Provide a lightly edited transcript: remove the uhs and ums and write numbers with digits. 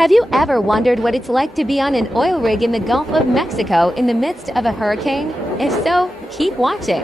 Have you ever wondered what it's like to be on an oil rig in the Gulf of Mexico in the midst of a hurricane? If so, keep watching.